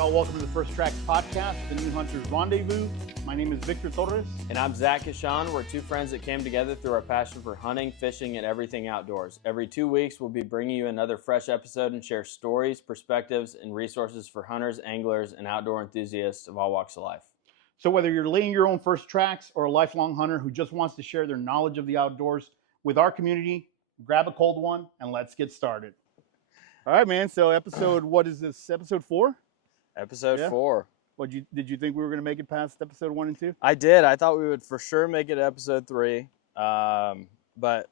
Y'all, welcome to the First Tracks podcast, the New Hunters Rendezvous. My name is Victor Torres. And I'm Zach Kishan. We're two friends that came together through our passion for hunting, fishing, and everything outdoors. Every 2 weeks, we'll be bringing you another fresh episode and share stories, perspectives, and resources for hunters, anglers, and outdoor enthusiasts of all walks of life. So whether you're laying your own first tracks or a lifelong hunter who just wants to share their knowledge of the outdoors with our community, grab a cold one and let's get started. All right, man. So what is this? Episode 4? Episode 4. Did you think we were going to make it past episode 1 and 2? I did. I thought we would for sure make it episode 3. But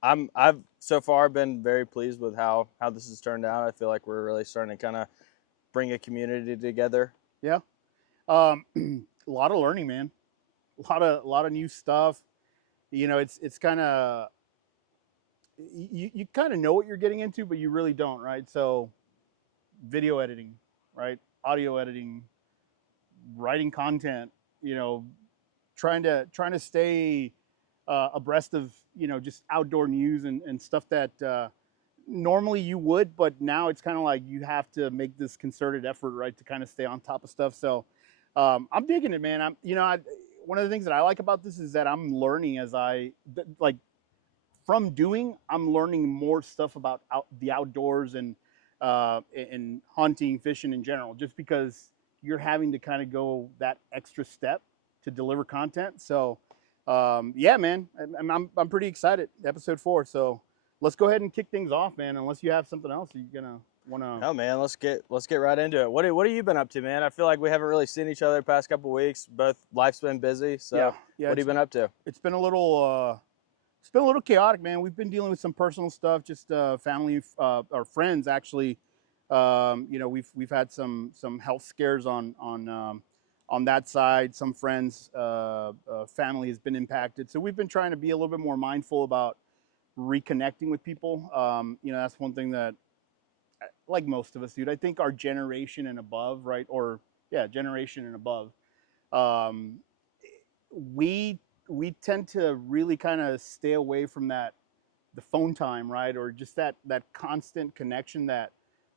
I've so far been very pleased with how this has turned out. I feel like we're really starting to kind of bring a community together. Yeah. A lot of learning, man. A lot of new stuff. You know, it's kind of you kind of know what you're getting into, but you really don't, right? So video editing, right? Audio editing, writing content, you know, trying to stay abreast of, you know, just outdoor news and stuff that normally you would, but now it's kind of like you have to make this concerted effort, right, to kind of stay on top of stuff. So I'm digging it, man. One of the things that I like about this is that I'm learning as I'm learning more stuff about the outdoors and hunting, fishing in general, just because you're having to kind of go that extra step to deliver content. So yeah, man, I'm pretty excited. Episode 4. So let's go ahead and kick things off, man. Unless you have something else you're gonna wanna. Oh man, let's get right into it. What have you been up to, man? I feel like we haven't really seen each other the past couple of weeks. Both life's been busy. So yeah, what have you been up to? It's been a little chaotic, man. We've been dealing with some personal stuff, just family, our friends actually. You know, we've had some health scares on that side. Some friends, family has been impacted, so we've been trying to be a little bit more mindful about reconnecting with people. You know, that's one thing that, like most of us, dude, I think our generation and above, right? Or yeah, generation and above, we tend to really kind of stay away from the phone time, right? Or just that constant connection that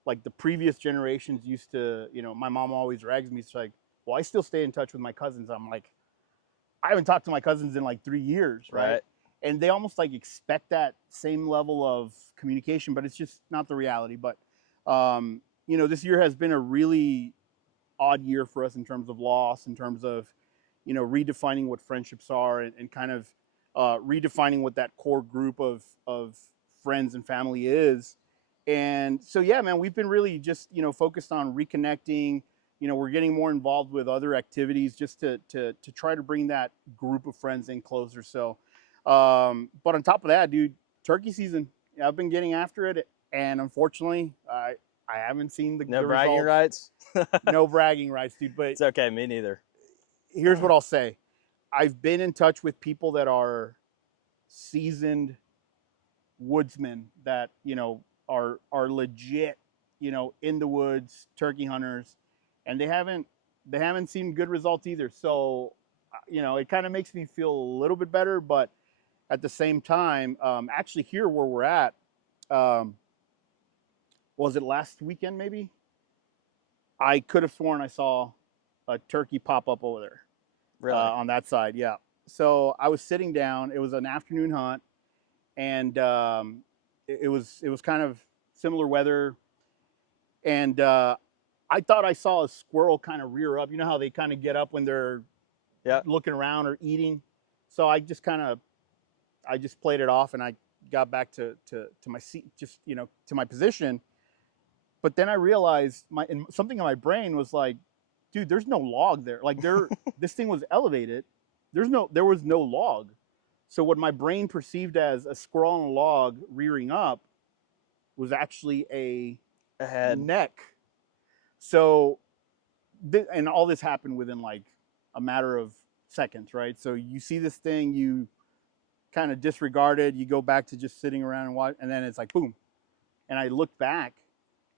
like the previous generations used to, you know. My mom always rags me. It's like, well, I still stay in touch with my cousins. I'm like, I haven't talked to my cousins in like 3 years, right? And they almost like expect that same level of communication, but it's just not the reality. But, you know, this year has been a really odd year for us in terms of loss, in terms of, you know, redefining what friendships are and kind of redefining what that core group of friends and family is. And so, yeah, man, we've been really just, you know, focused on reconnecting. You know, we're getting more involved with other activities just to try to bring that group of friends in closer. So, but on top of that, dude, turkey season, I've been getting after it. And unfortunately, I haven't seen the bragging rights. No bragging rights, dude. But it's okay, me neither. Here's what I'll say. I've been in touch with people that are seasoned woodsmen that, you know, are legit, you know, in the woods, turkey hunters, and they haven't seen good results either. So, you know, it kind of makes me feel a little bit better, but at the same time, actually here where we're at, was it last weekend maybe? I could have sworn I saw a turkey pop up over there. Really? On that side, yeah. So I was sitting down. It was an afternoon hunt, and it was kind of similar weather. And I thought I saw a squirrel kind of rear up. You know how they kind of get up when they're looking around or eating. So I just played it off, and I got back to my seat, just, you know, to my position. But then I realized something in my brain was like, dude, there's no log there. Like this thing was elevated. There was no log. So what my brain perceived as a squirrel on a log rearing up was actually a head, neck. So, and all this happened within like a matter of seconds, right? So you see this thing, you kind of disregard it, you go back to just sitting around and watch, and then it's like boom. And I looked back,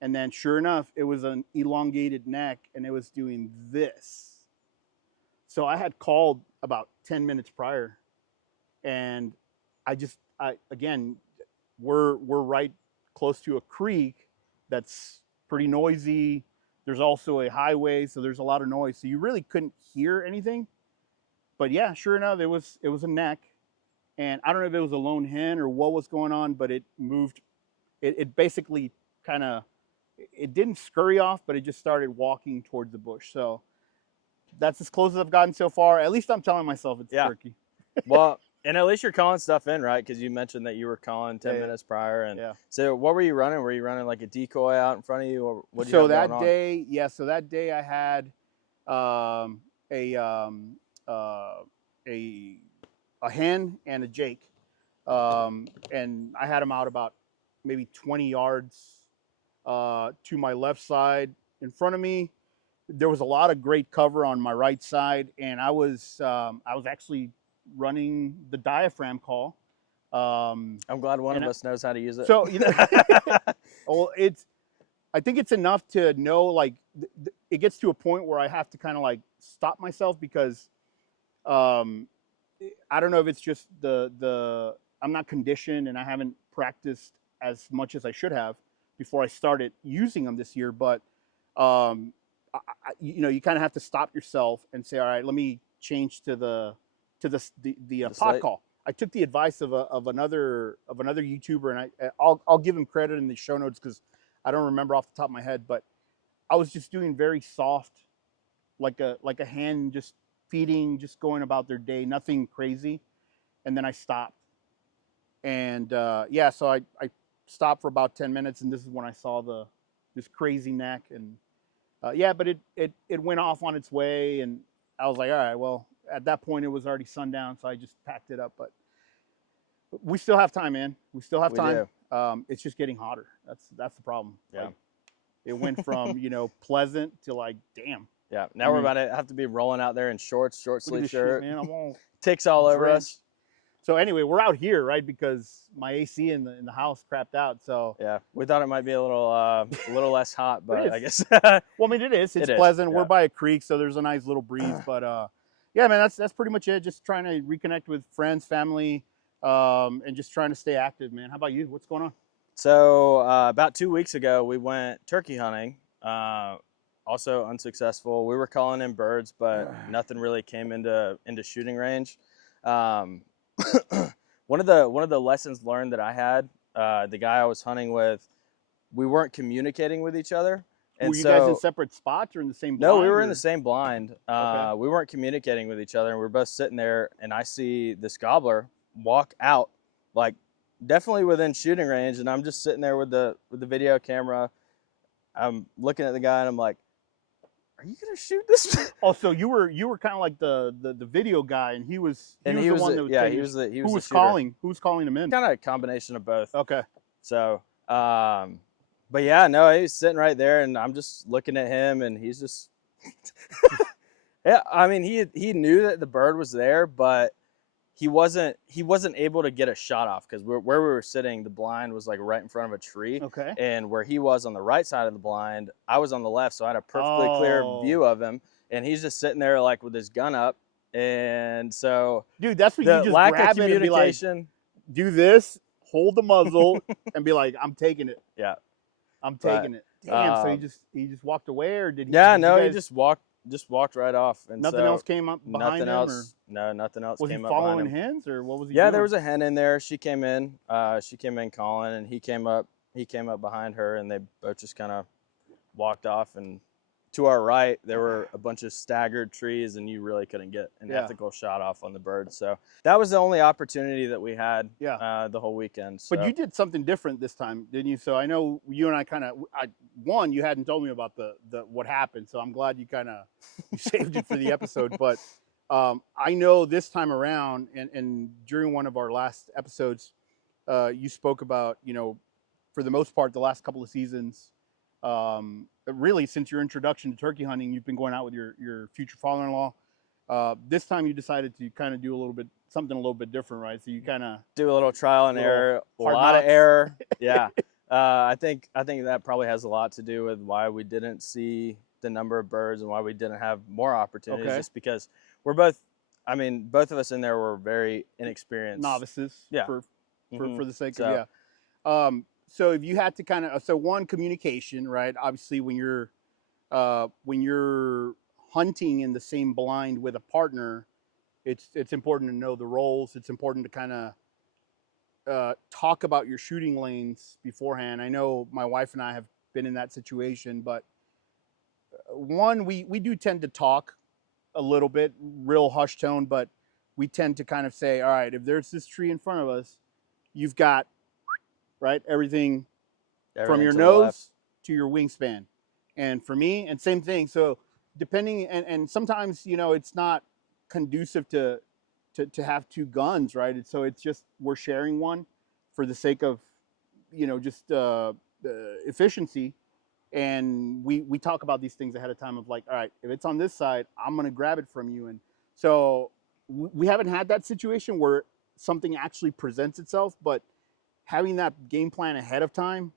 and then sure enough, it was an elongated neck, and it was doing this. So I had called about 10 minutes prior, and again, we're right close to a creek that's pretty noisy. There's also a highway, so there's a lot of noise. So you really couldn't hear anything. But yeah, sure enough, it was a neck, and I don't know if it was a lone hen or what was going on, but it moved. It basically kind of, it didn't scurry off, but it just started walking towards the bush. So that's as close as I've gotten so far. At least I'm telling myself it's turkey. Well, and at least you're calling stuff in, right? Because you mentioned that you were calling 10 Yeah, minutes prior. And yeah. so what were you running? Were you running like a decoy out in front of you? Or what did you So have that going day, yeah. So that day I had a a hen and a Jake, and I had them out about maybe 20 yards to my left side. In front of me, there was a lot of great cover on my right side, and I was actually running the diaphragm call. I'm glad one of us knows how to use it. So well, I think it's enough to know, like, it gets to a point where I have to kind of like stop myself because I don't know if it's just I'm not conditioned and I haven't practiced as much as I should have before I started using them this year. But you kind of have to stop yourself and say, all right, let me change to the pot call. I took the advice of another YouTuber, and I'll give him credit in the show notes because I don't remember off the top of my head, but I was just doing very soft, like a hen just feeding, just going about their day, nothing crazy. And then I stopped. And yeah, so I stopped for about 10 minutes, and this is when I saw this crazy neck. And yeah, but it went off on its way, and I was like, all right, well, at that point it was already sundown, so I just packed it up. But we still have time, man. We still have time. It's just getting hotter. That's the problem. Yeah. Like, it went from pleasant to like, damn. Yeah. Now we're about to have to be rolling out there in shorts, short sleeve shirt. Shit, man. I'm all ticks all over us. So anyway, we're out here, right? Because my AC in the house crapped out. So yeah, we thought it might be a little less hot, but I guess. Well, I mean, it is. It's pleasant. Yeah. We're by a creek, so there's a nice little breeze. But yeah, man, that's pretty much it. Just trying to reconnect with friends, family, and just trying to stay active, man. How about you? What's going on? So about 2 weeks ago, we went turkey hunting. Also unsuccessful. We were calling in birds, but nothing really came into shooting range. One of the lessons learned that I had, the guy I was hunting with, we weren't communicating with each other. And were you guys in separate spots or in the same blind? No, we were in the same blind. Okay. We weren't communicating with each other, and we were both sitting there, and I see this gobbler walk out, like definitely within shooting range, and I'm just sitting there with the video camera. I'm looking at the guy, and I'm like, are you gonna shoot this? Oh, so you were kind of like the video guy, and he was the one that was yeah, he was the who was calling him in? Kind of a combination of both. Okay. So but yeah, no, he was sitting right there, and I'm just looking at him, and he's just yeah, I mean, he knew that the bird was there, but he wasn't able to get a shot off because where we were sitting, the blind was like right in front of a tree. Okay. And where he was on the right side of the blind, I was on the left, so I had a perfectly clear view of him. And he's just sitting there like with his gun up. And so, dude, that's when the you just lack grab of communication. It and be like, do this, hold the muzzle, and be like, I'm taking it. Yeah. I'm taking it. Damn. So he just walked away, or did he? Yeah, no, he just walked right off. And nothing else came up behind him? No, nothing else came up behind him. Was he following hens, or what was he doing? doing? There was a hen in there. She came in calling, and he came up behind her, and they both just kind of walked off. And to our right, there were a bunch of staggered trees, and you really couldn't get an ethical shot off on the bird. So that was the only opportunity that we had the whole weekend. So. But you did something different this time, didn't you? So I know you and I kind of, you hadn't told me about the what happened, so I'm glad you kind of saved it for the episode. But I know this time around, and during one of our last episodes, you spoke about, for the most part, the last couple of seasons, really since your introduction to turkey hunting, you've been going out with your future father-in-law. This time you decided to kind of do something a little bit different, right? So you kind of do a little trial and error, a lot of error. Yeah. I think that probably has a lot to do with why we didn't see the number of birds and why we didn't have more opportunities. Just because we're both of us in there were very inexperienced novices. Yeah. For the sake of So if you had to one, communication, right? Obviously when you're when you're hunting in the same blind with a partner, it's important to know the roles. It's important to kind of talk about your shooting lanes beforehand. I know my wife and I have been in that situation, but one, we do tend to talk a little bit, real hush tone, but we tend to kind of say, all right, if there's this tree in front of us, you've got, right, everything from Everything your to the left. nose to your wingspan. And for me, and same thing. So depending, and sometimes, you know, it's not conducive to have two guns, right? And so it's just, we're sharing one for the sake of, you know, just efficiency. And we talk about these things ahead of time of like, all right, if it's on this side, I'm going to grab it from you. And so we haven't had that situation where something actually presents itself, but having that game plan ahead of time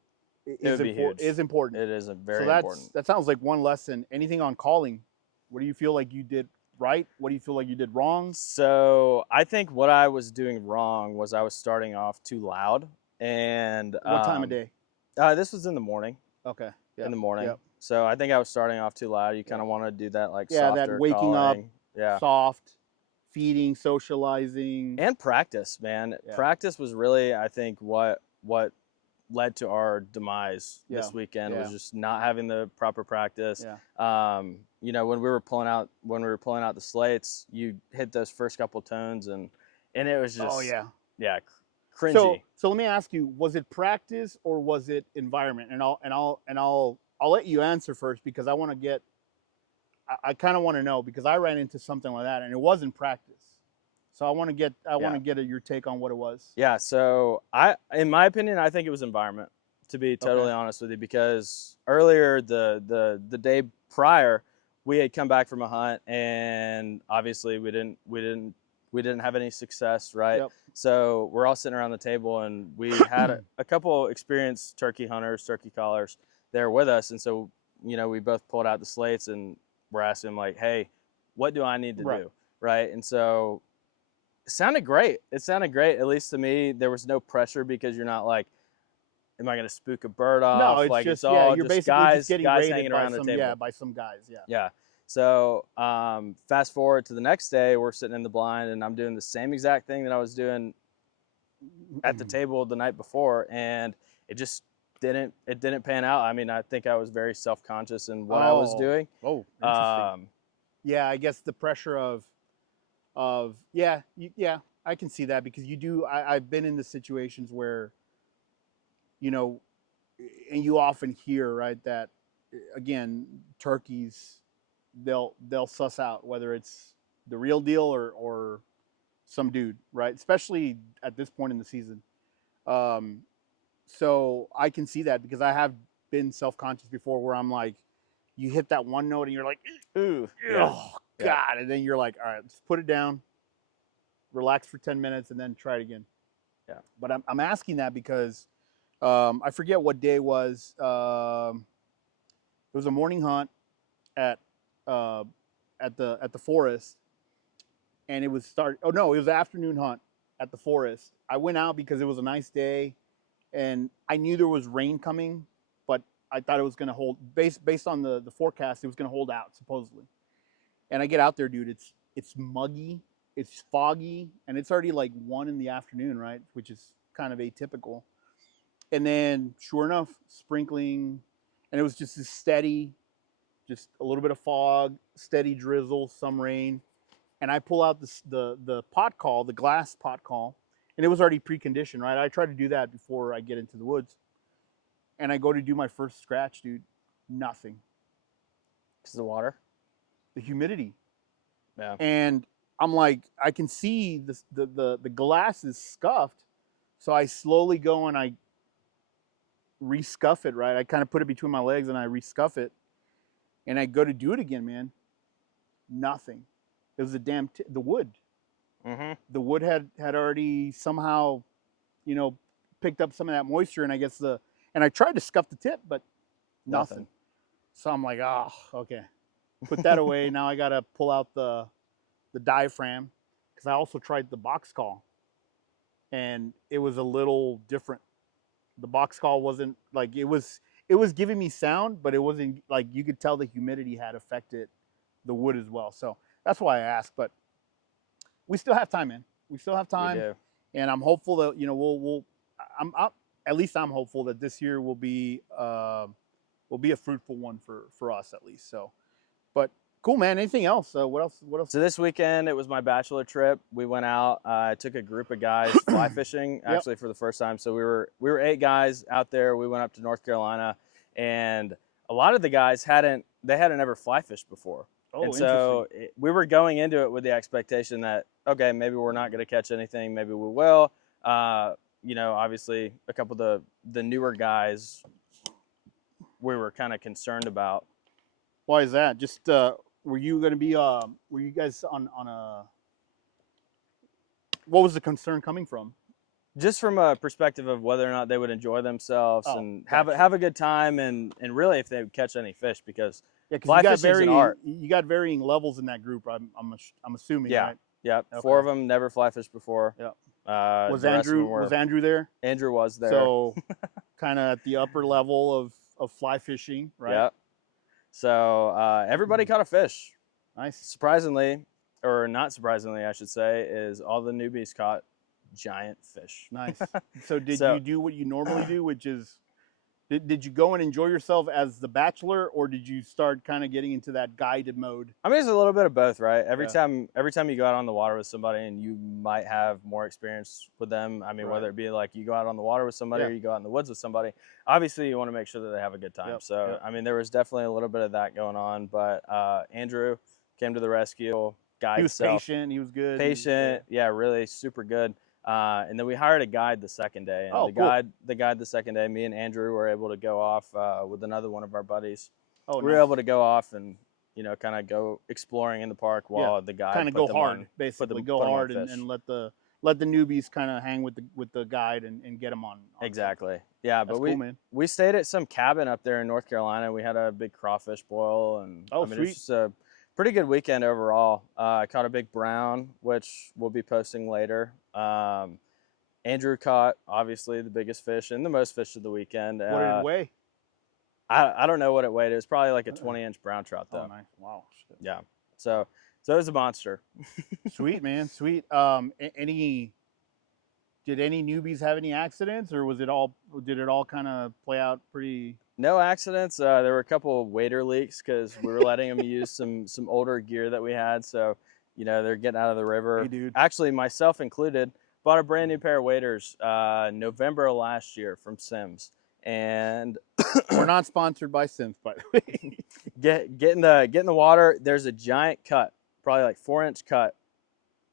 is important. Is important. It is very so important. that sounds like one lesson. Anything on calling? What do you feel like you did right? What do you feel like you did wrong? So I think what I was doing wrong was I was starting off too loud. And What time of day? This was in the morning. Okay. Yep. In the morning. Yep. So I think I was starting off too loud. You kind of want to do that like Yeah, softer that waking calling. up, soft, feeding, socializing, and practice, man. Yeah. Practice was really, I think, what led to our demise this weekend was just not having the proper practice. Yeah. You know, when we were pulling out the slates, you hit those first couple tones and it was just cringy. So let me ask you, was it practice or was it environment? And I'll let you answer first because I want to get I kind of want to know because I ran into something like that and it wasn't practice. So I want to get your take on what it was. Yeah, so in my opinion, I think it was environment, to be totally honest with you, because earlier the day prior, we had come back from a hunt and obviously we didn't have any success, right? Yep. So we're all sitting around the table and we had a couple experienced turkey hunters, turkey callers there with us, and so you know we both pulled out the slates and we're asking them like, hey, what do I need to do, right? And so it sounded great. At least to me. There was no pressure because you're not like, am I going to spook a bird off? No, it's like just, it's all you're just basically guys, just getting guys rated hanging by around some, the table. Yeah, by some guys, yeah. Yeah. So fast forward to the next day, we're sitting in the blind and I'm doing the same exact thing that I was doing at the table the night before, and it just didn't pan out. I mean, I think I was very self-conscious in what I was doing. Oh, interesting. Yeah, I guess the pressure of I can see that because you do. I've been in the situations where, you know, and you often hear, right, that again, turkeys, they'll suss out whether it's the real deal or some dude, right? Especially at this point in the season. So I can see that because I have been self-conscious before where I'm like, you hit that one note and you're like, ooh, oh God. And then you're like, all right, let's put it down, relax for 10 minutes and then try it again. Yeah. But I'm asking that because I forget what day it was. It was a morning hunt at the forest, and it was it was an afternoon hunt at the forest. I went out because it was a nice day, and I knew there was rain coming, but I thought it was going to hold based on the forecast. It was going to hold out supposedly, and I get out there, dude. It's muggy, it's foggy, and it's already like 1 in the afternoon, right? Which is kind of atypical. And then, sure enough, sprinkling, and it was just this steady, just a little bit of fog, steady drizzle, some rain. And I pull out the pot call, the glass pot call, and it was already preconditioned, right? I try to do that before I get into the woods. And I go to do my first scratch, dude. Nothing. Because the water? The humidity. Yeah. And I'm like, I can see the glass is scuffed. So I slowly go and I rescuff it, right? I kind of put it between my legs and I rescuff it. And I go to do it again, man. Nothing. It was the wood. Mm-hmm. The wood had already somehow, you know, picked up some of that moisture, and I guess and I tried to scuff the tip, but nothing. So I'm like, oh, okay, put that away. Now I gotta pull out the diaphragm because I also tried the box call, and it was a little different. The box call wasn't like it was it was giving me sound, but it wasn't like you could tell the humidity had affected the wood as well. So that's why I asked. But we still have time, man. We still have We time, do. and I'm hopeful that we'll. At least I'm hopeful that this year will be a fruitful one for us at least. So, but cool, man. Anything else? What else? What else? So this weekend, it was my bachelor trip. We went out. I took a group of guys fly fishing, actually for the first time. So we were 8 guys out there. We went up to North Carolina, and a lot of the guys hadn't ever fly fished before. Oh, and so we were going into it with the expectation that, okay, maybe we're not going to catch anything. Maybe we will. Obviously a couple of the newer guys we were kind of concerned about. Why is that? Just were you going to be were you guys on a, what was the concern coming from? Just from a perspective of whether or not they would enjoy themselves and have a good time, and really if they would catch any fish, because fly fishing is an art. You got varying levels in that group. I'm assuming. Yeah. Right? Yeah. Okay. 4 of them never fly fished before. Yeah. Was Andrew there? Andrew was there. So kind of at the upper level of fly fishing, right? Yeah. So everybody caught a fish. Nice. Surprisingly, or not surprisingly, I should say, is all the newbies caught giant fish. Nice. So did you do what you normally do, which is, did you go and enjoy yourself as the bachelor, or did you start kind of getting into that guided mode? I mean, it's a little bit of both, right? Every time you go out on the water with somebody and you might have more experience with them. I mean, whether it be like you go out on the water with somebody or you go out in the woods with somebody, obviously you want to make sure that they have a good time. I mean, there was definitely a little bit of that going on, but Andrew came to the rescue. He was patient. He was good. Patient. Yeah, really super good. And then we hired a guide the second day. And the guide the second day, me and Andrew were able to go off with another one of our buddies. We were able to go off and, kind of go exploring in the park while the guide kind of go hard, basically go hard and let the newbies kind of hang with the guide and get them on. Exactly. Yeah, but cool, man. We stayed at some cabin up there in North Carolina. We had a big crawfish boil, and sweet. It was just a pretty good weekend overall. I caught a big brown, which we'll be posting later. Andrew caught obviously the biggest fish and the most fish of the weekend. What did it weigh? I don't know what it weighed. It was probably like a 20-inch brown trout though. Oh, nice. Wow. Shit. Yeah. So it was a monster. Sweet, man. Sweet. Did any newbies have any accidents, or did it all kind of play out pretty? No accidents. There were a couple of wader leaks because we were letting them use some older gear that we had. So, they're getting out of the river. Hey, dude. Actually, myself included, bought a brand new pair of waders November of last year from Simms. And we're not sponsored by Simms, by the way. get in the water. There's a giant cut, probably like 4-inch cut,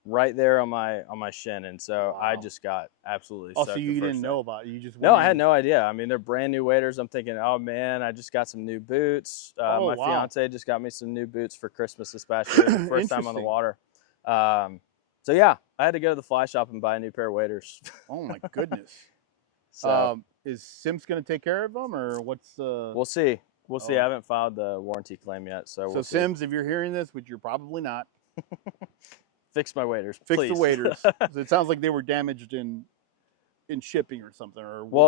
right there on my shin, and so wow. I just got absolutely. Oh, so you didn't know about it? You just I had no idea. I mean, they're brand new waders. I'm thinking, oh man, I just got some new boots. My fiance just got me some new boots for Christmas this past year, the first time on the water. So yeah, I had to go to the fly shop and buy a new pair of waders. Oh my goodness. So is Simms going to take care of them, or what's the? We'll see. We'll see. I haven't filed the warranty claim yet, so we'll see. Simms, if you're hearing this, which you're probably not. Fix my waders, Fix please. the waders. So it sounds like they were damaged in shipping or something.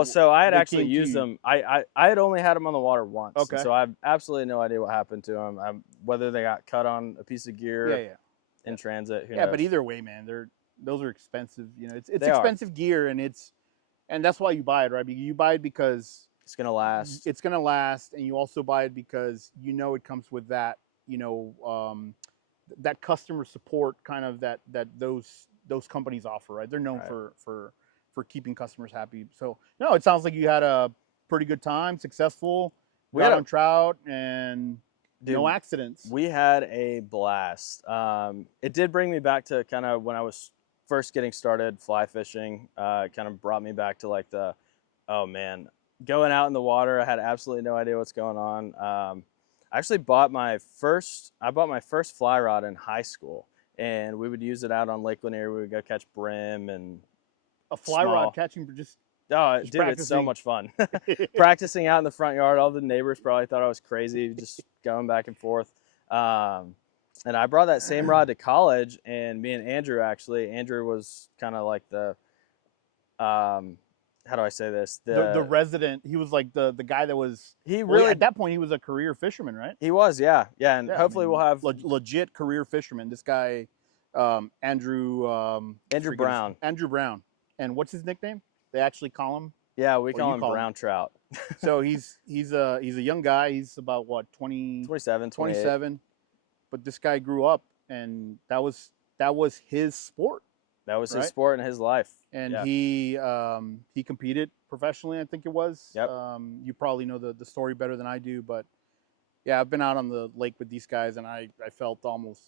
So I had actually used them. I had only had them on the water once. Okay. So I have absolutely no idea what happened to them. Whether they got cut on a piece of gear in transit. Who knows? But either way, man, those are expensive. It's expensive gear, and that's why you buy it, right? You buy it because it's gonna last. It's gonna last, and you also buy it because it comes with that, that customer support kind of that those companies offer, right? They're known for keeping customers happy. So no, it sounds like you had a pretty good time, successful. We got on trout and no accidents. We had a blast. It did bring me back to kind of when I was first getting started fly fishing. It kind of brought me back to like oh man, going out in the water. I had absolutely no idea what's going on. I actually bought my first fly rod in high school, and we would use it out on Lake Lanier. We would go catch brim and a fly rod catching just. Oh, dude, it's so much fun. Practicing out in the front yard. All the neighbors probably thought I was crazy, just going back and forth. And I brought that same rod to college, and me and Andrew was kind of like how do I say this? The resident. He was like the guy that was. He Well, really at that point he was a career fisherman, right? he was, yeah, and Yeah, I hopefully mean, we'll have legit career fisherman. This guy, Andrew. Andrew Brown. Andrew Brown. And what's his nickname? They actually call him. Yeah, we Or call you him call him. Brown Trout. So he's a young guy. He's about what 27, 28. 27. But this guy grew up, and that was his sport. That was his right? sport and his life. And Yeah. he competed professionally, I think it was. Yep. You probably know the story better than I do, but yeah, I've been out on the lake with these guys, and I felt almost,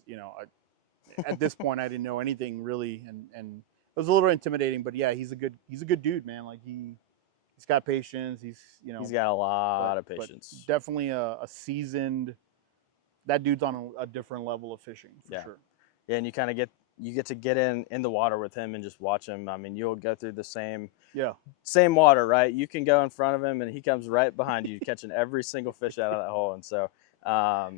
at this point I didn't know anything really, and it was a little intimidating. But yeah, he's a good dude, man. Like he's got patience. He's got a lot of patience. But definitely a seasoned. That dude's on a different level of fishing for sure. Yeah, and you kind of get to get in the water with him and just watch him. I mean, you'll go through the same water, right? You can go in front of him and he comes right behind you, catching every single fish out of that hole. And so, I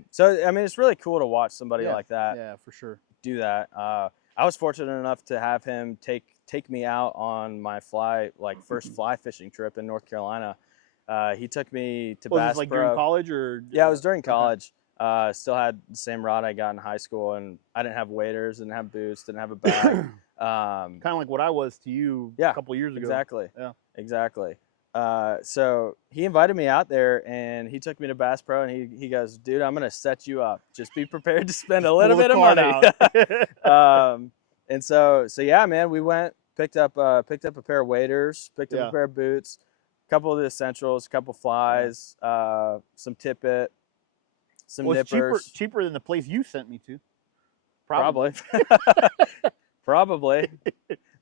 mean, it's really cool to watch somebody like that. Yeah, for sure. Do that. I was fortunate enough to have him take me out on my first fly fishing trip in North Carolina. He took me to Bass Was it Pro. during college or? Yeah, it was during college. Still had the same rod I got in high school, and I didn't have waders, didn't have boots, didn't have a bag. Kind of like what I was to you a couple years ago. Exactly. Yeah. Exactly. So he invited me out there, and he took me to Bass Pro, and he goes, dude, I'm going to set you up. Just be prepared to spend a little bit of money. And so yeah, man, we went, picked up a pair of waders, picked up a pair of boots, a couple of the essentials, a couple flies, some tippet, some nippers. Cheaper than the place you sent me to. Probably. Probably.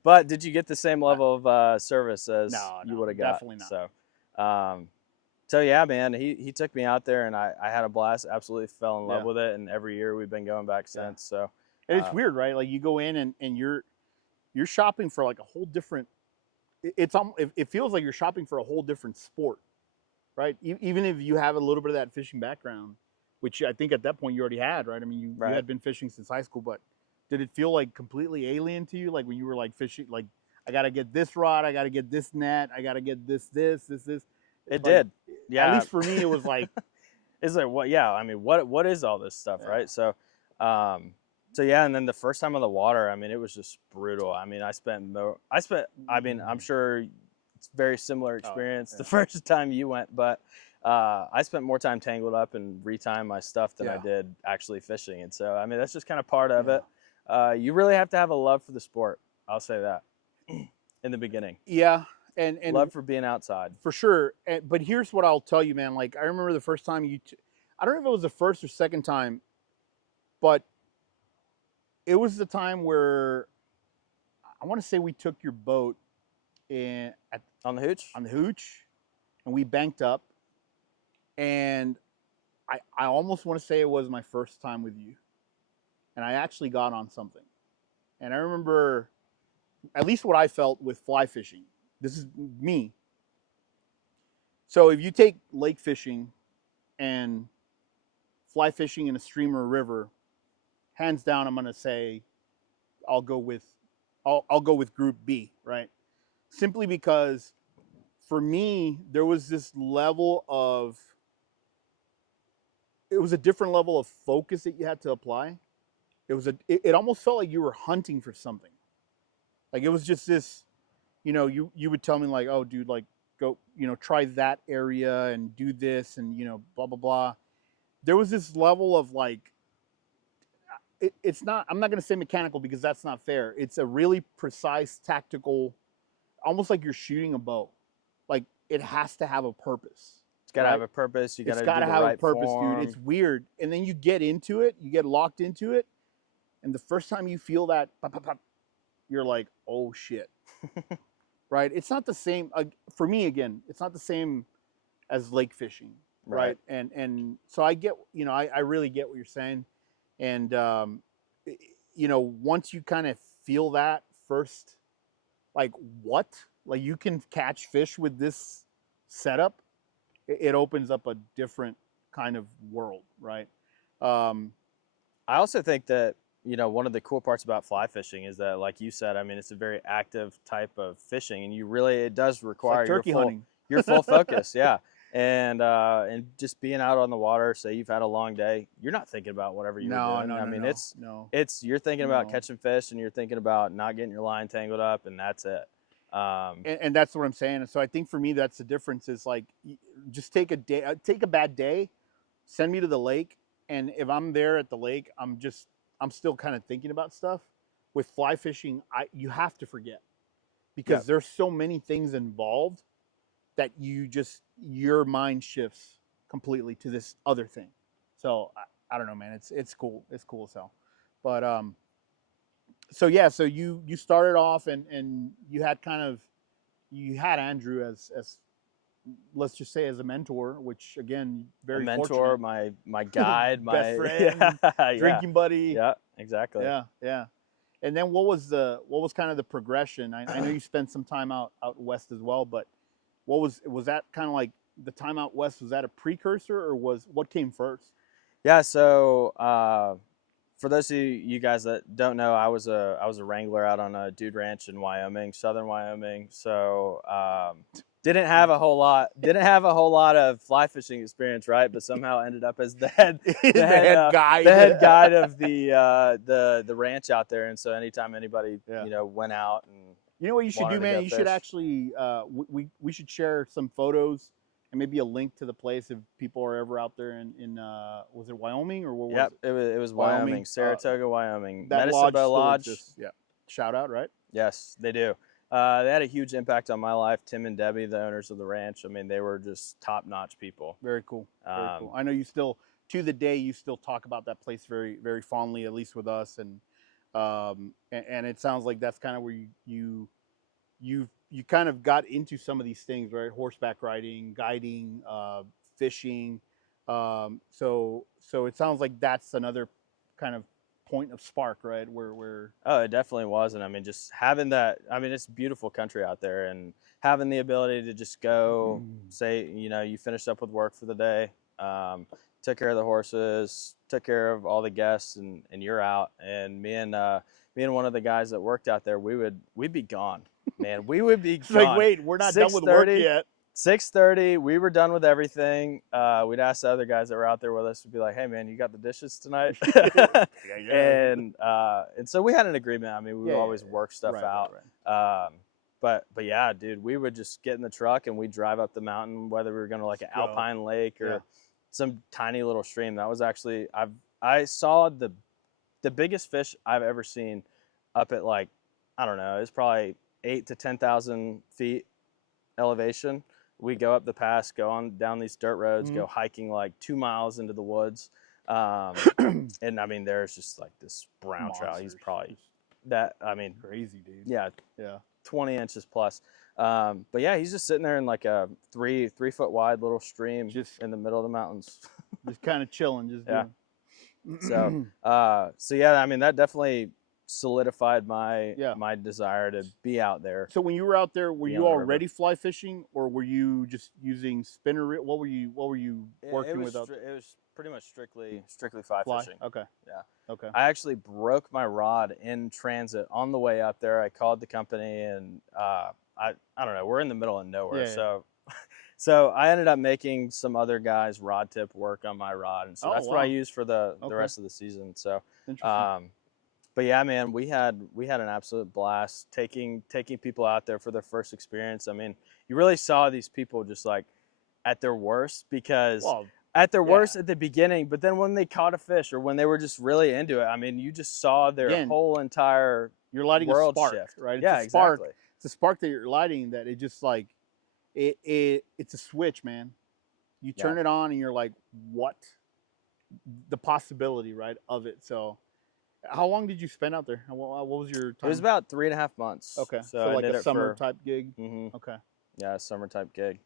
But did you get the same level of service as you would have got? Definitely not. So yeah, man, he took me out there, and I had a blast. Absolutely fell in love with it, and every year we've been going back since. So and it's weird, right? Like you go in and you're shopping for like a whole different. It feels like you're shopping for a whole different sport, right? Even if you have a little bit of that fishing background, which I think at that point you already had, right? I mean, you had been fishing since high school, but did it feel like completely alien to you? Like when you were like fishing, like I got to get this rod, I got to get this net, I got to get this. It did. Yeah. At least for me, it was like, it's like, what? Yeah. I mean, what is all this stuff, right? So, yeah. And then the first time on the water, I mean, it was just brutal. I mean, I'm sure it's a very similar experience the first time you went, but I spent more time tangled up and retying my stuff than I did actually fishing. And so, I mean, that's just kind of part of it. You really have to have a love for the sport. I'll say that in the beginning. Yeah. And love for being outside. For sure. But here's what I'll tell you, man. Like, I remember the first time I don't know if it was the first or second time, but it was the time where I want to say we took your boat on the hooch? On the hooch, and we banked up. And I almost want to say it was my first time with you. And I actually got on something. And I remember at least what I felt with fly fishing. This is me. So if you take lake fishing and fly fishing in a stream or a river, hands down, I'm going to say I'll go with group B, right? Simply because for me, there was this level of, it was a different level of focus that you had to apply. It almost felt like you were hunting for something. Like it was just this, you would tell me like, oh dude, like go, try that area and do this and, blah, blah, blah. There was this level of like, it's not, I'm not going to say mechanical because that's not fair. It's a really precise, tactical, almost like you're shooting a bow. Like it has to have a purpose. It's got to have a purpose. You got to have right a purpose, form. dude. It's weird. And then you get into it, you get locked into it. And the first time you feel that, pop, pop, pop, you're like, oh shit. Right? It's not the same. For me, again, it's not the same as lake fishing. Right? And so I get, I really get what you're saying. And, once you kind of feel that first, like what? Like you can catch fish with this setup, it opens up a different kind of world, right? I also think that you know, one of the cool parts about fly fishing is that, like you said, I mean, it's a very active type of fishing, and it does require It's like turkey hunting. your full focus. Yeah. And just being out on the water, say you've had a long day, you're not thinking about whatever you were doing. No, I mean, no. you're thinking about catching fish, and you're thinking about not getting your line tangled up, and that's it. And that's what I'm saying. So I think for me, that's the difference. Is like, just take a bad day, send me to the lake, and if I'm there at the lake, I'm still kind of thinking about stuff. With fly fishing, you have to forget, because there's so many things involved that your mind shifts completely to this other thing. So I don't know, man. It's cool. It's cool as hell. But so yeah, so you started off and you had Andrew as let's just say as a mentor, which again, very a mentor, fortunate. my guide, my best friend, drinking buddy. Yeah, exactly. Yeah. And then what was kind of the progression? I know you spent some time out west as well, but was that kind of like the time out west? Was that a precursor, or what came first? Yeah. So for those of you guys that don't know, I was a wrangler out on a dude ranch in Wyoming, southern Wyoming. So didn't have a whole lot of fly fishing experience, right? But somehow ended up as the head guide of the ranch out there. And so anytime anybody went out and you know what you should do, man? You should actually we should share some photos and maybe a link to the place if people are ever out there in was it Wyoming or what was it? It was Wyoming, Saratoga, Wyoming. That lodge. Shout out, right? Yes, they do. They had a huge impact on my life. Tim and Debbie, the owners of the ranch, I mean, they were just top-notch people. Very cool. Very cool. I know you still, to the day, you still talk about that place very, very fondly, at least with us. And it sounds like that's kind of where you kind of got into some of these things, right? Horseback riding, guiding, fishing. So it sounds like that's another kind of point of spark, right? Where it definitely was. And I mean, just having that, I mean, it's beautiful country out there, and having the ability to just go say, you finished up with work for the day, took care of the horses, took care of all the guests, and you're out. And me and one of the guys that worked out there, we'd be gone, man. We would be gone. Like, wait, we're not done with work yet. 6:30, we were done with everything. We'd ask the other guys that were out there with us, we'd be like, hey man, you got the dishes tonight? And so we had an agreement. I mean, we would always work stuff out. Right. But yeah, dude, we would just get in the truck and we'd drive up the mountain, whether we were going to like an alpine lake or some tiny little stream. That was actually, I saw the biggest fish I've ever seen up at, like, I don't know, it's probably 8,000 to 10,000 feet elevation. We go up the pass, go on down these dirt roads, go hiking like 2 miles into the woods. And I mean, there's just like this brown trout. He's probably crazy, dude. Yeah. 20 inches plus. But yeah, he's just sitting there in like a 3 foot wide little stream just in the middle of the mountains. Just kind of chilling. So yeah, I mean, that definitely solidified my desire to be out there. So when you were out there, were you already fly fishing, or were you just using spinner reel? What were you working with? It was pretty much strictly fly fishing. Okay. Yeah. Okay. I actually broke my rod in transit on the way up there. I called the company, and I don't know. We're in the middle of nowhere, so I ended up making some other guys' rod tip work on my rod, and so that's what I used for the rest of the season. So interesting. But yeah, man, we had an absolute blast taking people out there for their first experience. I mean, you really saw these people just like at their worst, because at their worst at the beginning, but then when they caught a fish or when they were just really into it, I mean, you just saw their whole entire you're lighting world a spark, shift. right? It's a spark. Exactly. It's a spark that you're lighting that it just like it's a switch, man. You turn it on and you're like, what? The possibility, right, of it. So how long did you spend out there? What was your time? It was about 3.5 months. Okay. So like a summer type gig? Mm-hmm. Okay. Yeah, a summer type gig.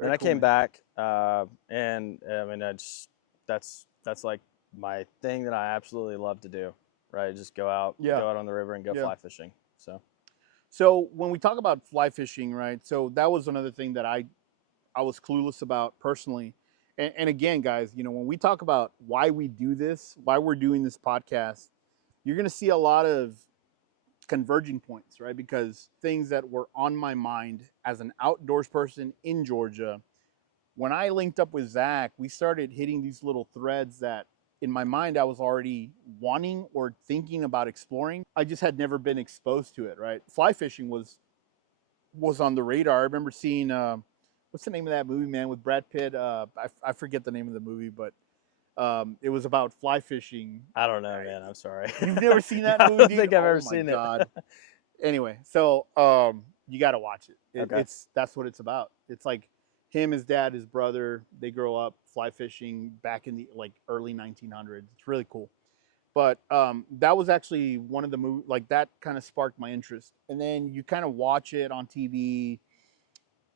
And I came back, and I mean, that's like my thing that I absolutely love to do, right? Just go out on the river and go fly fishing. So when we talk about fly fishing, right? So that was another thing that I was clueless about personally. And again, guys, when we talk about why we do this, why we're doing this podcast, you're going to see a lot of converging points, right? Because things that were on my mind as an outdoors person in Georgia, when I linked up with Zach, we started hitting these little threads that in my mind I was already wanting or thinking about exploring. I just had never been exposed to it, right? Fly fishing was on the radar. I remember seeing what's the name of that movie, man, with Brad Pitt? I forget the name of the movie, but it was about fly fishing. I don't know, man. I'm sorry. You've never seen that I movie, don't dude? think I've Oh ever my seen god. it. Anyway, so you got to watch it. Okay. That's what it's about. It's like him, his dad, his brother. They grow up fly fishing back in the like early 1900s. It's really cool. But that was actually one of the movies like that kind of sparked my interest. And then you kind of watch it on TV,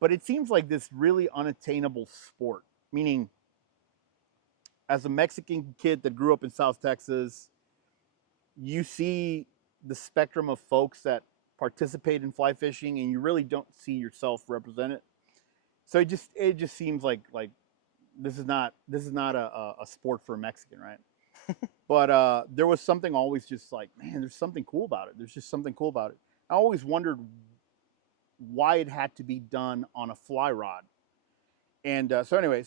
but it seems like this really unattainable sport. Meaning, as a Mexican kid that grew up in South Texas, you see the spectrum of folks that participate in fly fishing, and you really don't see yourself represented. So it just seems like this is not a sport for a Mexican, right? But there was something always just like, man, there's something cool about it. There's just something cool about it. I always wondered why it had to be done on a fly rod. And so anyway,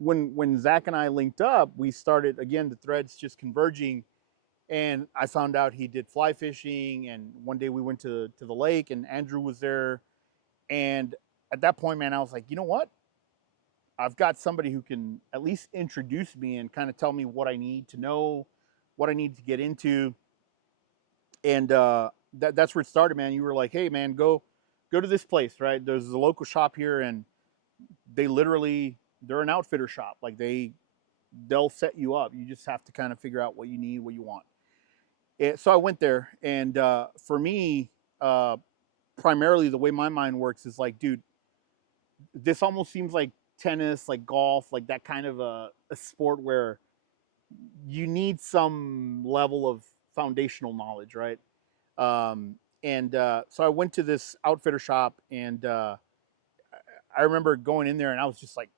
when Zach and I linked up, we started again the threads just converging, and I found out he did fly fishing. And one day we went to the lake, and Andrew was there. And at that point, man, I was like, you know what? I've got somebody who can at least introduce me and kind of tell me what I need to know, what I need to get into. And that's where it started, man. You were like, hey, man, go to this place, right? There's a local shop here, and they're an outfitter shop. Like they'll set you up. You just have to kind of figure out what you need, what you want. So I went there, and for me, primarily the way my mind works is like, dude, this almost seems like tennis, like golf, like that kind of a sport where you need some level of foundational knowledge, right? And so I went to this outfitter shop, and I remember going in there, and I was just like,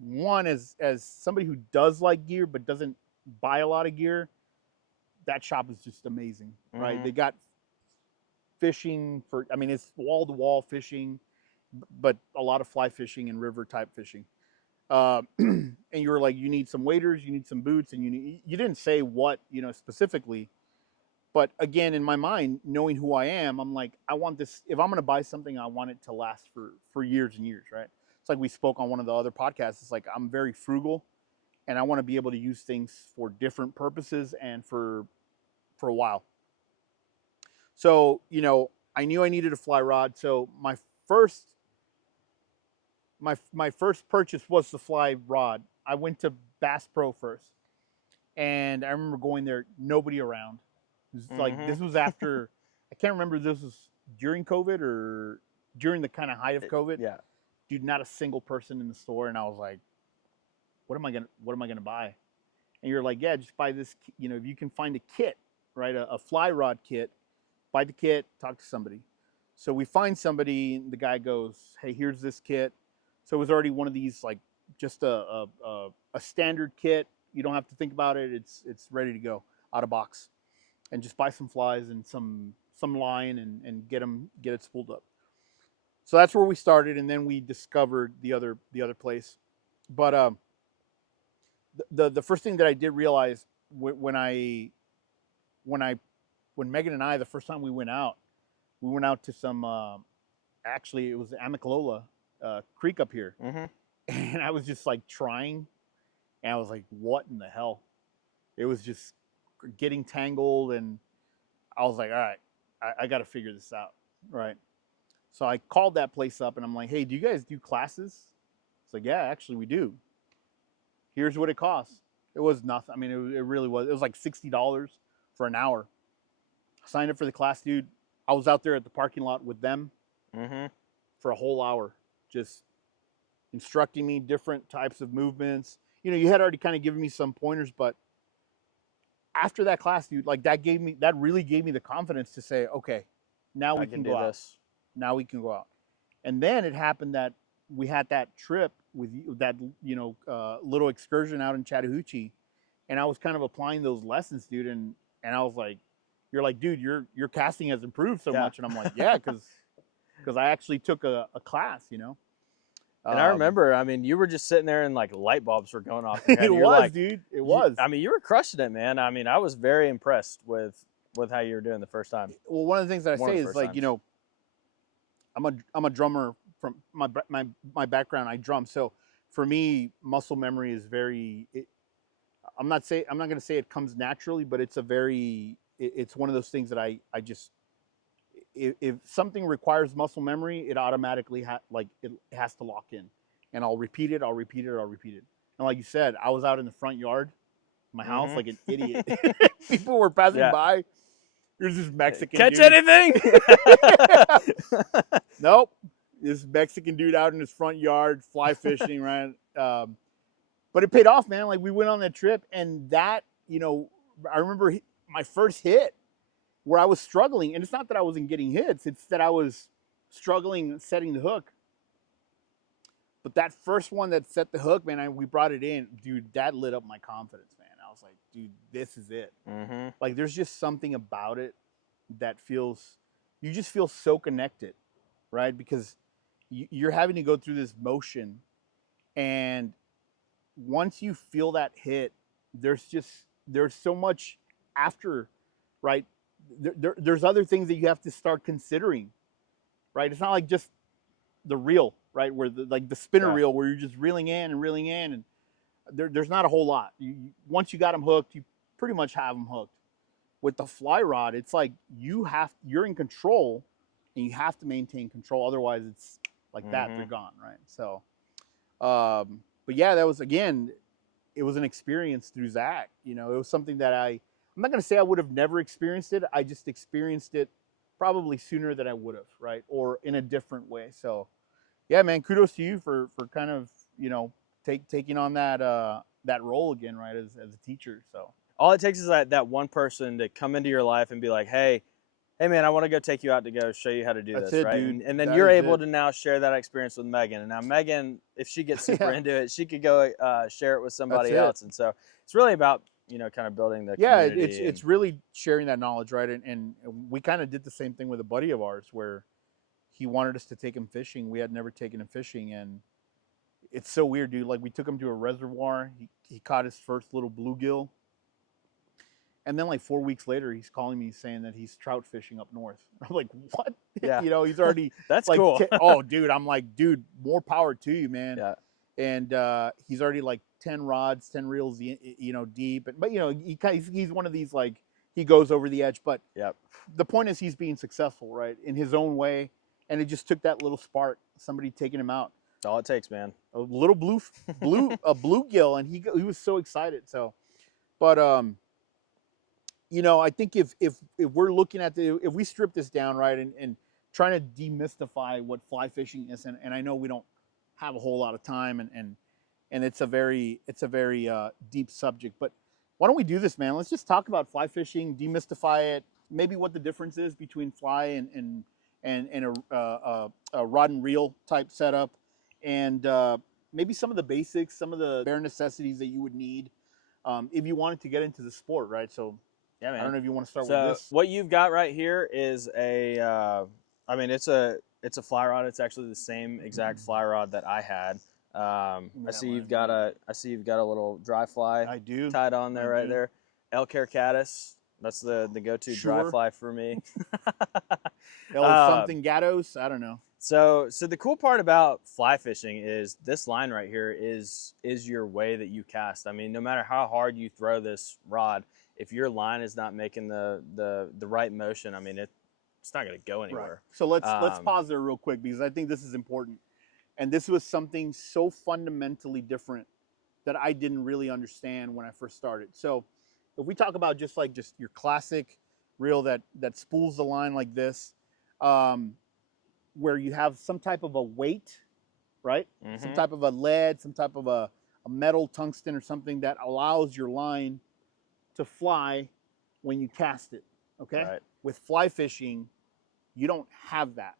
one, as somebody who does like gear but doesn't buy a lot of gear, that shop is just amazing, right? Mhm. They got fishing for, I mean, it's wall to wall fishing, but a lot of fly fishing and river type fishing. And you were like, you need some waders, you need some boots, and you didn't say what, specifically. But again, in my mind, knowing who I am, I'm like, I want this. If I'm going to buy something, I want it to last for years and years, right? It's like we spoke on one of the other podcasts. It's like I'm very frugal, and I want to be able to use things for different purposes and for a while. So I knew I needed a fly rod. So first my first purchase was the fly rod. I went to Bass Pro first, and I remember going there, nobody around. It was like this Mhm. was after, I can't remember if this was during COVID or during the kind of height of COVID. Yeah. Dude, not a single person in the store, and I was like, what am I gonna buy? And you're like, yeah, just buy this. If you can find a kit, right, a fly rod kit, buy the kit, talk to somebody. So we find somebody, and the guy goes, hey, here's this kit. So it was already one of these, like, just a standard kit. You don't have to think about it. It's ready to go out of box, and just buy some flies and some line, and get it spooled up. So that's where we started, and then we discovered the other place. But the first thing that I did realize when I when Megan and I, the first time we went out to some actually it was the Amicalola Creek up here, Mhm. and I was just like trying, and I was like, what in the hell? It was just getting tangled, and I was like, all right, I got to figure this out, right? So I called that place up, and I'm like, hey, do you guys do classes? It's like, yeah, actually we do. Here's what it costs. It was nothing. I mean, it really was. It was like $60 for an hour. I signed up for the class, dude. I was out there at the parking lot with them Mhm. for a whole hour, just instructing me different types of movements. You had already kind of given me some pointers, but after that class, dude, like that really gave me the confidence to say, okay, now I we can can do go out. this. Now we can go out. And then it happened that we had that trip with that little excursion out in Chattahoochee, and I was kind of applying those lessons, dude. And And I was like, you're like, dude, your casting has improved so Yeah. much. And I'm like, yeah, because I actually took a class, you know. And I remember, I mean, you were just sitting there and like light bulbs were going off. In your head. It You're was, like, dude. It was. I mean, you were crushing it, man. I mean, I was very impressed with how you were doing the first time. Well, one of the things that I One of say the is like, first you know, I'm a drummer from my background. I drum, so for me, muscle memory is very. I'm not going to say it comes naturally, but it's a very. It's one of those things that I just. If something requires muscle memory, it automatically it has to lock in, and I'll repeat it. I'll repeat it. I'll repeat it. And like you said, I was out in the front yard, of my house, like an idiot. People were passing by. There's this Mexican Catch dude. anything? Nope. This Mexican dude out in his front yard, fly fishing, right? But it paid off, man. Like we went on that trip, and that, you know, I remember my first hit where I was struggling, and it's not that I wasn't getting hits; it's that I was struggling setting the hook. But that first one that set the hook, man, we brought it in, dude. That lit up my confidence, man. I was like, dude, this is it. Like, there's just something about it that feels, you just feel so connected, right? Because you're having to go through this motion, and once you feel that hit, there's so much after, right? There's other things that you have to start considering, right? It's not like just the reel, right? Where the spinner reel where you're just reeling in, and there's not a whole lot. Once you got them hooked, you pretty much have them hooked. With the fly rod, it's like you're in control, and you have to maintain control. Otherwise, it's like that, they're gone, right? So, but yeah, that was, again, it was an experience through Zach. You know, it was something that I'm not going to say I would have never experienced it. I just experienced it probably sooner than I would have, right? Or in a different way. So, yeah, man, kudos to you for kind of, you know, taking on that role again, right, as a teacher. So all it takes is that one person to come into your life and be like, hey man, I want to go take you out to go show you how to do That's this, it, right? dude. And then That you're is able it. to now share that experience with Megan. And now Megan, if she gets super into it, she could go share it with somebody That's it. else. And so it's really about, you know, kind of building the Yeah, community. it's really sharing that knowledge, right? And we kind of did the same thing with a buddy of ours where he wanted us to take him fishing. We had never taken him fishing, and it's so weird, dude. Like, we took him to a reservoir. He caught his first little bluegill. And then like 4 weeks later, he's calling me saying that he's trout fishing up north. I'm like, what? Yeah. You know, he's already That's like, cool. oh, dude. I'm like, dude, more power to you, man. Yeah. And he's already like 10 rods, 10 reels, you know, deep. But you know, he's one of these, like, he goes over the edge. But the point is, he's being successful, right, in his own way. And it just took that little spark, somebody taking him out. That's all it takes, man. A little a bluegill, and he was so excited. So, but you know, I think if we're looking at if we strip this down, right, and trying to demystify what fly fishing is, and I know we don't have a whole lot of time, and it's a very deep subject, but why don't we do this, man? Let's just talk about fly fishing, demystify it, maybe what the difference is between fly and a rod and reel type setup, and maybe some of the basics, some of the bare necessities that you would need if you wanted to get into the sport, right? So, yeah, man. I don't know if you want to start with this. What you've got right here is I mean, it's a fly rod. It's actually the same exact fly rod that I had. I see you've got a little dry fly. I do. Tied on there, right there. Elk caddis. That's the go-to dry fly for me. Something gatos. I don't know. So the cool part about fly fishing is this line right here is your way that you cast. I mean, no matter how hard you throw this rod, if your line is not making the right motion, I mean, it's not going to go anywhere. Right. So let's pause there real quick, because I think this is important. And this was something so fundamentally different that I didn't really understand when I first started. So if we talk about just your classic reel that spools the line like this, where you have some type of a weight, right? Some type of a lead, some type of a metal, tungsten or something that allows your line to fly when you cast it, okay? Right. With fly fishing, you don't have that.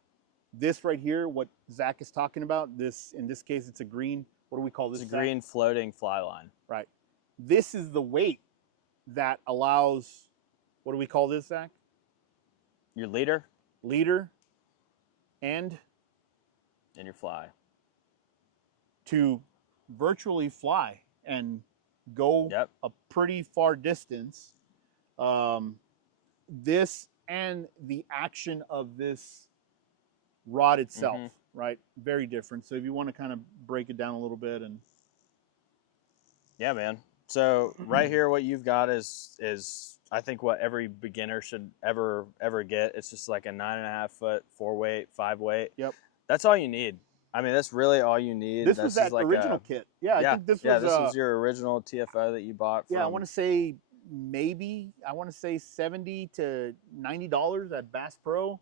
This right here, what Zach is talking about, in this case, it's a green, what do we call this? It's a green floating fly line. Right. This is the weight that allows what do we call this, Zach? Your leader Leader and and your fly. to virtually fly and go Yep. a pretty far distance. This and the action of this rod itself, right? Very different. So if you want to kind of break it down a little bit and Yeah, man. So right here, what you've got is I think what every beginner should ever get. It's just like a 9.5 foot 4-weight, 5-weight. Yep. That's all you need. I mean, that's really all you need. This was that like original kit. Yeah, I think this was. This was your original TFO that you bought. Yeah, I want to say $70 to $90 at Bass Pro.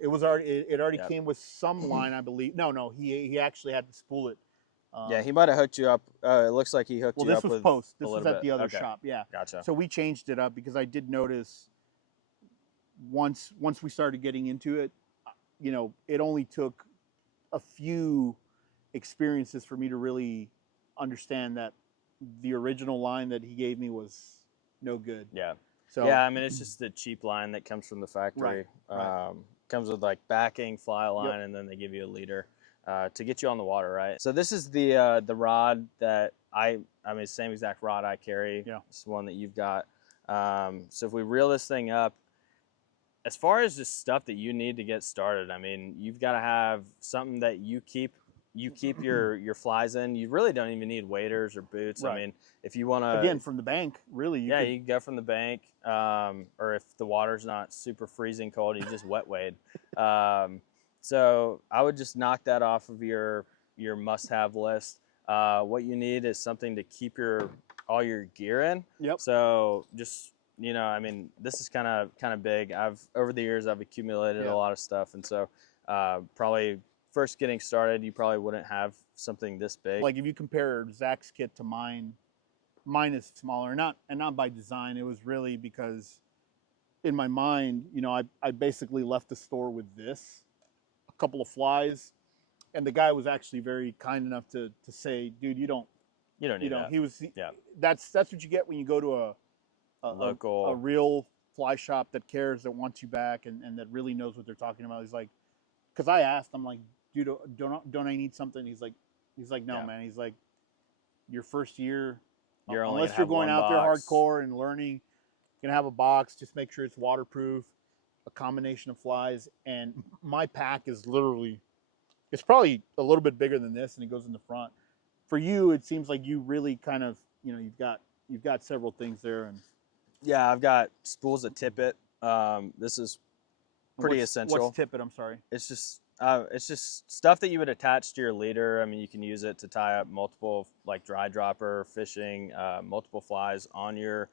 It was already it already came with some line, I believe. No, he actually had to spool it. Yeah, he might have hooked you up. It looks like he hooked you up with. Well, this was post. This was at the other shop. Yeah. Gotcha. So we changed it up because I did notice once we started getting into it, you know, it only took a few experiences for me to really understand that the original line that he gave me was no good. Yeah. So yeah, I mean, it's just the cheap line that comes from the factory. Right. Comes with like backing, fly line, and then they give you a leader to get you on the water, right? So this is the rod that I mean, same exact rod I carry. Yeah. It's the one that you've got. So if we reel this thing up, as far as just stuff that you need to get started, I mean, you've got to have something that you keep your flies in. You really don't even need waders or boots. Right. I mean, if you want to, again, from the bank, really, you can go from the bank, or if the water's not super freezing cold, you just wet wade. So I would just knock that off of your must-have list. What you need is something to keep all your gear in. Yep. So just, you know, I mean, this is kind of big. Over the years I've accumulated a lot of stuff, and so probably first getting started, you probably wouldn't have something this big. Like if you compare Zach's kit to mine is smaller, and not by design. It was really because in my mind, you know, I basically left the store with this, a couple of flies, and the guy was actually very kind enough to say, dude, you don't need that. He was, that's what you get when you go to a local, a real fly shop that cares, that wants you back, and that really knows what they're talking about. He's like, because I asked, I'm like, dude, don't I need something? He's like, no, man. He's like, your first year, unless you're going out there hardcore and learning, you're gonna have a box. Just make sure it's waterproof, a combination of flies. And my pack is literally, it's probably a little bit bigger than this, and it goes in the front. For you, it seems like you really kind of, you know, you've got several things there. And yeah, I've got spools of tippet. This is pretty essential. What's tippet? I'm sorry. It's just stuff that you would attach to your leader. I mean, you can use it to tie up multiple, like dry dropper fishing, multiple flies on your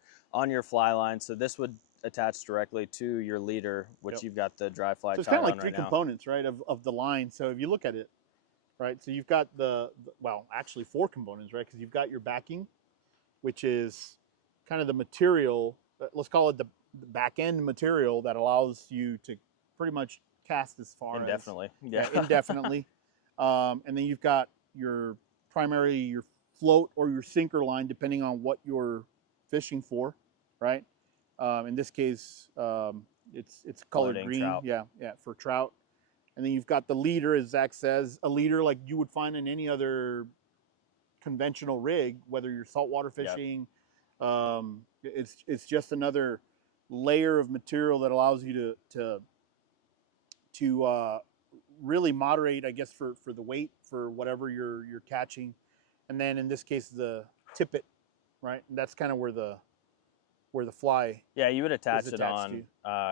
fly line. So this would attach directly to your leader, which you've got the dry fly. So it's kind of like three components, right, of the line. So if you look at it, right, so you've got well, actually 4 components, right, because you've got your backing, which is kind of the material. Let's call it the back end material that allows you to pretty much cast as far indefinitely. Indefinitely. And then you've got your float or your sinker line, depending on what you're fishing for, right? In this case, it's colored green. Trout. Yeah, for trout. And then you've got the leader, as Zach says, a leader like you would find in any other conventional rig, whether you're saltwater fishing. It's just another layer of material that allows you to really moderate, I guess, for the weight for whatever you're catching. And then in this case, the tippet, right? And that's kind of where the fly. Yeah, you would attach it on,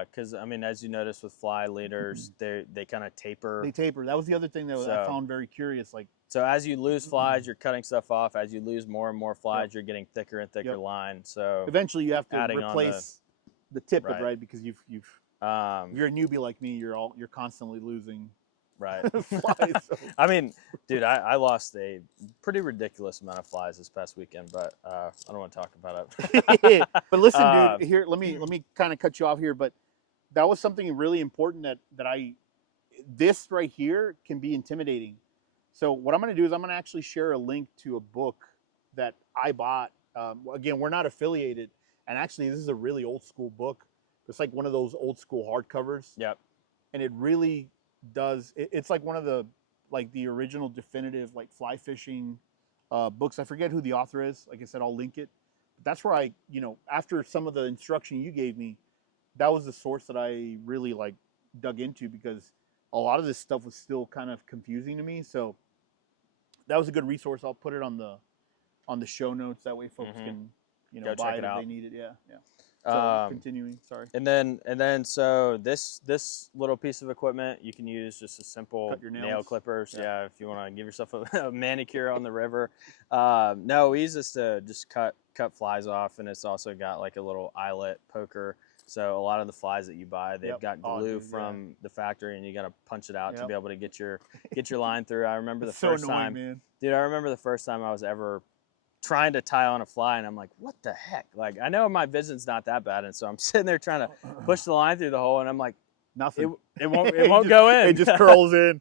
because I mean, as you notice with fly leaders, they kind of taper. They taper. That was the other thing that I found very curious. Like, so as you lose flies, you're cutting stuff off. As you lose more and more flies, you're getting thicker and thicker line. So eventually, you have to replace the tippet, right? Because you've if you're a newbie like me, you're constantly losing. Right. Flies. So. I mean, dude, I lost a pretty ridiculous amount of flies this past weekend, but I don't want to talk about it. But listen, dude, here, let me kind of cut you off here, but that was something really important that this right here can be intimidating. So what I'm going to do is I'm going to actually share a link to a book that I bought. Again, we're not affiliated, And actually, this is a really old school book. It's like one of those old school hardcovers. Yep. And it really does. It's like one of the original definitive like fly fishing books. I forget who the author is. Like I said, I'll link it. But that's where after some of the instruction you gave me, that was the source that I really like dug into, because a lot of this stuff was still kind of confusing to me. So that was a good resource. I'll put it on the show notes. That way folks can Go buy check it it if out. they need it. Yeah. So continuing, sorry. And then so this little piece of equipment you can use just a simple nail clippers. Yeah, if you want to give yourself a manicure on the river. No, we use this to just cut flies off, and it's also got like a little eyelet poker. So a lot of the flies that you buy, they've got glue from the factory, and you got to punch it out to be able to get your line through. I remember the first time, man. Dude, I remember the first time I was ever trying to tie on a fly, and I'm like, what the heck? Like, I know my vision's not that bad, and so I'm sitting there trying to push the line through the hole, and I'm like, nothing. It won't go in. It just curls in.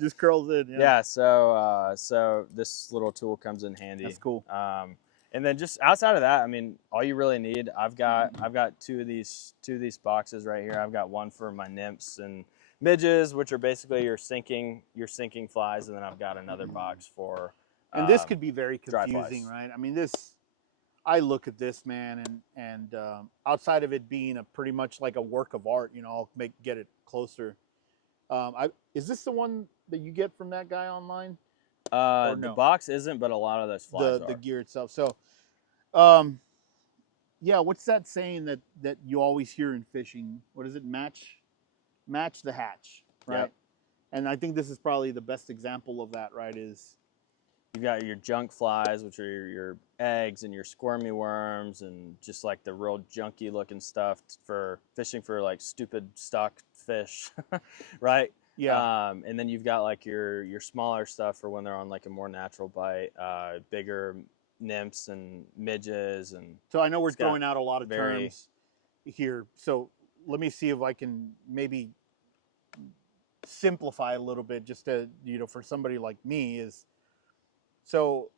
Just curls in. Yeah. So this little tool comes in handy. That's cool. And then just outside of that, I mean, all you really need, I've got two of these boxes right here. I've got one for my nymphs and midges, which are basically your sinking flies, and then I've got another box for. And this could be very confusing, right? I mean, I look at this, man, and outside of it being a pretty much like a work of art, I'll get it closer. Is this the one that you get from that guy online? No? The box isn't, but a lot of those flies are. The gear itself. So, yeah, what's that saying that you always hear in fishing? What is it? Match the hatch, right? Yep. And I think this is probably the best example of that, right? Is you've got your junk flies, which are your eggs and your squirmy worms, and just like the real junky looking stuff for fishing for like stupid stock fish, right? Yeah. And then you've got like your smaller stuff for when they're on like a more natural bite, bigger nymphs and midges. And so I know we're throwing out a lot of terms here. So let me see if I can maybe simplify a little bit, just to, for somebody like me is. So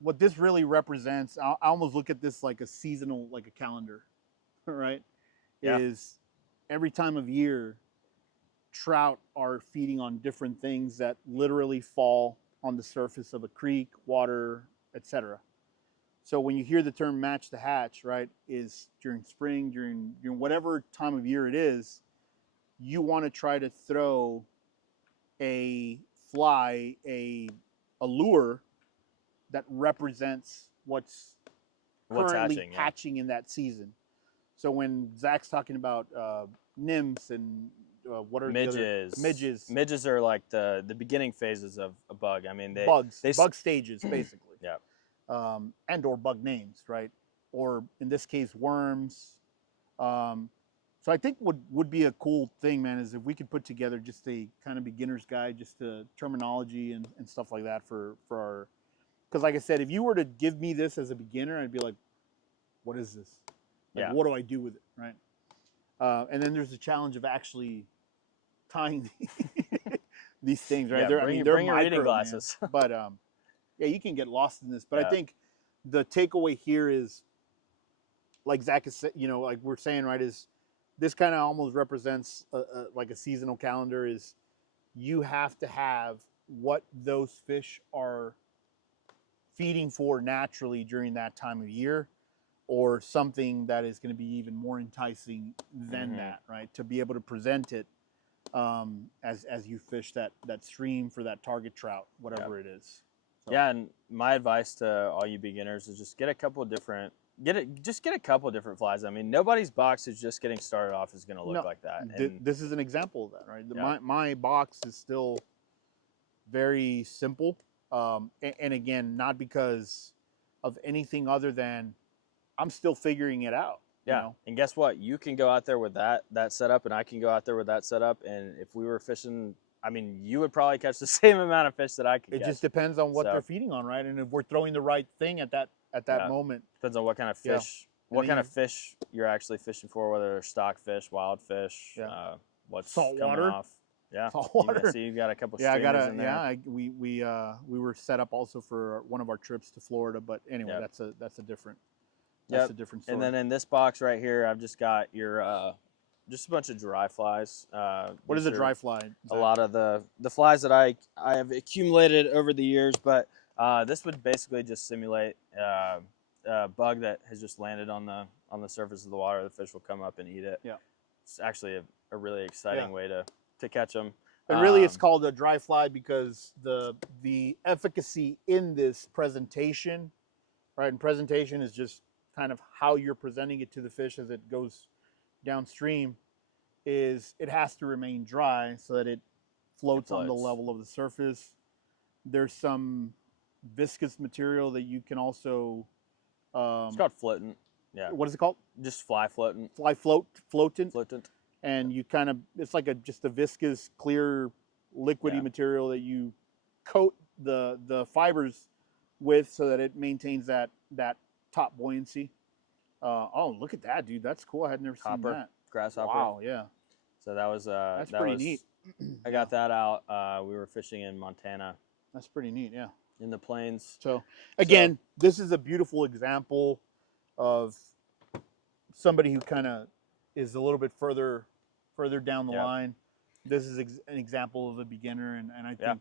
what this really represents, I almost look at this like a seasonal, like a calendar, right? Yeah. Is every time of year, trout are feeding on different things that literally fall on the surface of a creek, water, etc. So when you hear the term match the hatch, right, is during spring, during whatever time of year it is, you want to try to throw a fly, a lure that represents what's currently hatching in that season. So when Zach's talking about nymphs and what are midges? The midges. Midges are like the beginning phases of a bug. I mean, bug stages basically. Yeah. And or bug names, right? Or in this case, worms. So I think what would be a cool thing, man, is if we could put together just a kind of beginner's guide, just to terminology and stuff like that for our. Because like I said, if you were to give me this as a beginner, I'd be like, what is this? Like, what do I do with it, right? And then there's the challenge of actually tying these things, right? Yeah, bring your reading glasses. But yeah, you can get lost in this. But I think the takeaway here is, like Zach is, like we're saying, right, is this kind of almost represents like a seasonal calendar. Is you have to have what those fish are feeding for naturally during that time of year, or something that is going to be even more enticing than that, right? To be able to present it as you fish that stream for that target trout, whatever it is. So. Yeah, and my advice to all you beginners is just get a couple different flies. I mean, nobody's box who's just getting started off is going to look like that. And this is an example of that, right? My box is still very simple. And again, not because of anything other than I'm still figuring it out. Yeah. And guess what? You can go out there with that setup, and I can go out there with that setup. And if we were fishing, I mean, you would probably catch the same amount of fish that I could catch. It just depends on what they're feeding on, right? And if we're throwing the right thing at that moment. Depends on what kind of fish, kind of fish you're actually fishing for, whether they're stock fish, wild fish, what's saltwater. Coming off. Yeah, saltwater. So you've got a couple streamers in there. Yeah, we were set up also for one of our trips to Florida, but anyway, that's a different that's a different story. And then in this box right here, I've just got your just a bunch of dry flies. What is a dry fly? A lot of the flies that I have accumulated over the years, but this would basically just simulate a bug that has just landed on the surface of the water. The fish will come up and eat it. Yeah, it's actually a really exciting way to catch them. And really, it's called a dry fly because the efficacy in this presentation, right? And presentation is just kind of how you're presenting it to the fish as it goes downstream. Is it has to remain dry so that it floats on the level of the surface. There's some viscous material that you can also. It's called floatant. Yeah. What is it called? Just fly floatant. Floatant. Floatant. And you kind of, it's like just a viscous, clear, liquidy material that you coat the fibers with so that it maintains that top buoyancy. Oh, look at that, dude! That's cool. I had never seen that. Grasshopper. Wow, yeah. So that was that's pretty neat. I got that out. We were fishing in Montana. That's pretty neat, yeah. In the plains. So again, this is a beautiful example of somebody who kind of is a little bit further down the line. This is an example of a beginner, and I think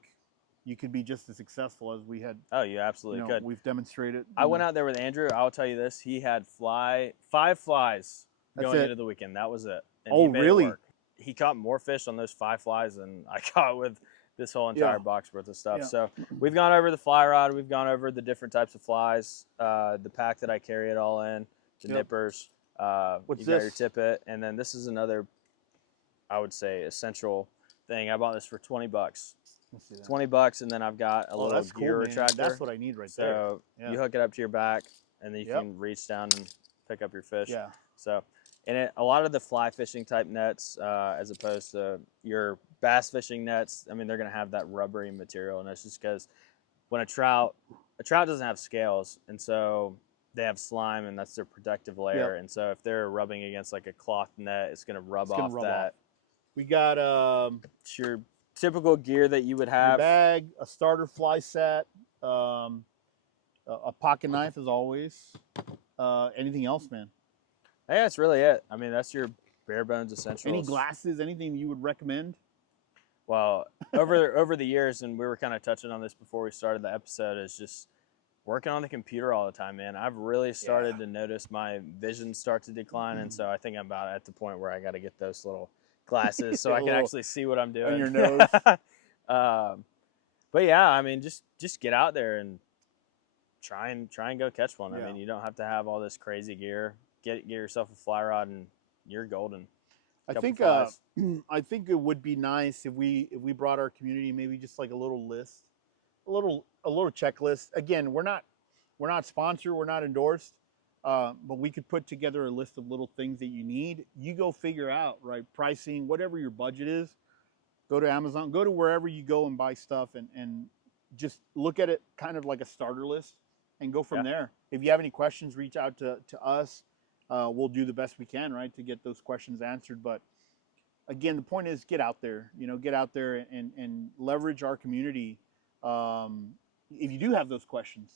you could be just as successful as we had. Oh, you absolutely could. We've demonstrated. I went out there with Andrew. I'll tell you this: he had 5 flies going into the weekend. That was it. And oh, really? He caught more fish on those 5 flies than I caught with this whole entire box worth of stuff. So we've gone over the fly rod. We've gone over the different types of flies, the pack that I carry it all in, the nippers. What's you this? got your tippet, and then this is another, I would say, essential thing. I bought this for $20. $20, and then I've got a little gear retractor. That's what I need right there. So you hook it up to your back, and then you can reach down and pick up your fish. Yeah. So, and a lot of the fly fishing type nets, as opposed to your bass fishing nets, I mean, they're going to have that rubbery material, and that's just because when a trout doesn't have scales, and so they have slime, and that's their protective layer. And so if they're rubbing against like a cloth net, it's going to rub off that. We got it's your typical gear that you would have. A bag, a starter fly set, a pocket knife as always. Anything else, man? Yeah, that's really it. I mean, that's your bare bones essentials. Any glasses? Anything you would recommend? Well, over the years, and we were kind of touching on this before we started the episode, is just working on the computer all the time, man. I've really started to notice my vision start to decline, and so I think I'm about at the point where I got to get those little glasses so I can actually see what I'm doing. On your nose. But yeah, I mean, just get out there and try and go catch one. I mean, you don't have to have all this crazy gear. Get yourself a fly rod, and you're golden. I think it would be nice if we brought our community maybe just like a little list, a little checklist. Again, we're not sponsored, we're not endorsed, but we could put together a list of little things that you need. You go figure out, right? Pricing, whatever your budget is. Go to Amazon, go to wherever you go and buy stuff, and just look at it kind of like a starter list and go from there. If you have any questions, reach out to us. We'll do the best we can, right, to get those questions answered. But again, the point is get out there, get out there and leverage our community. If you do have those questions.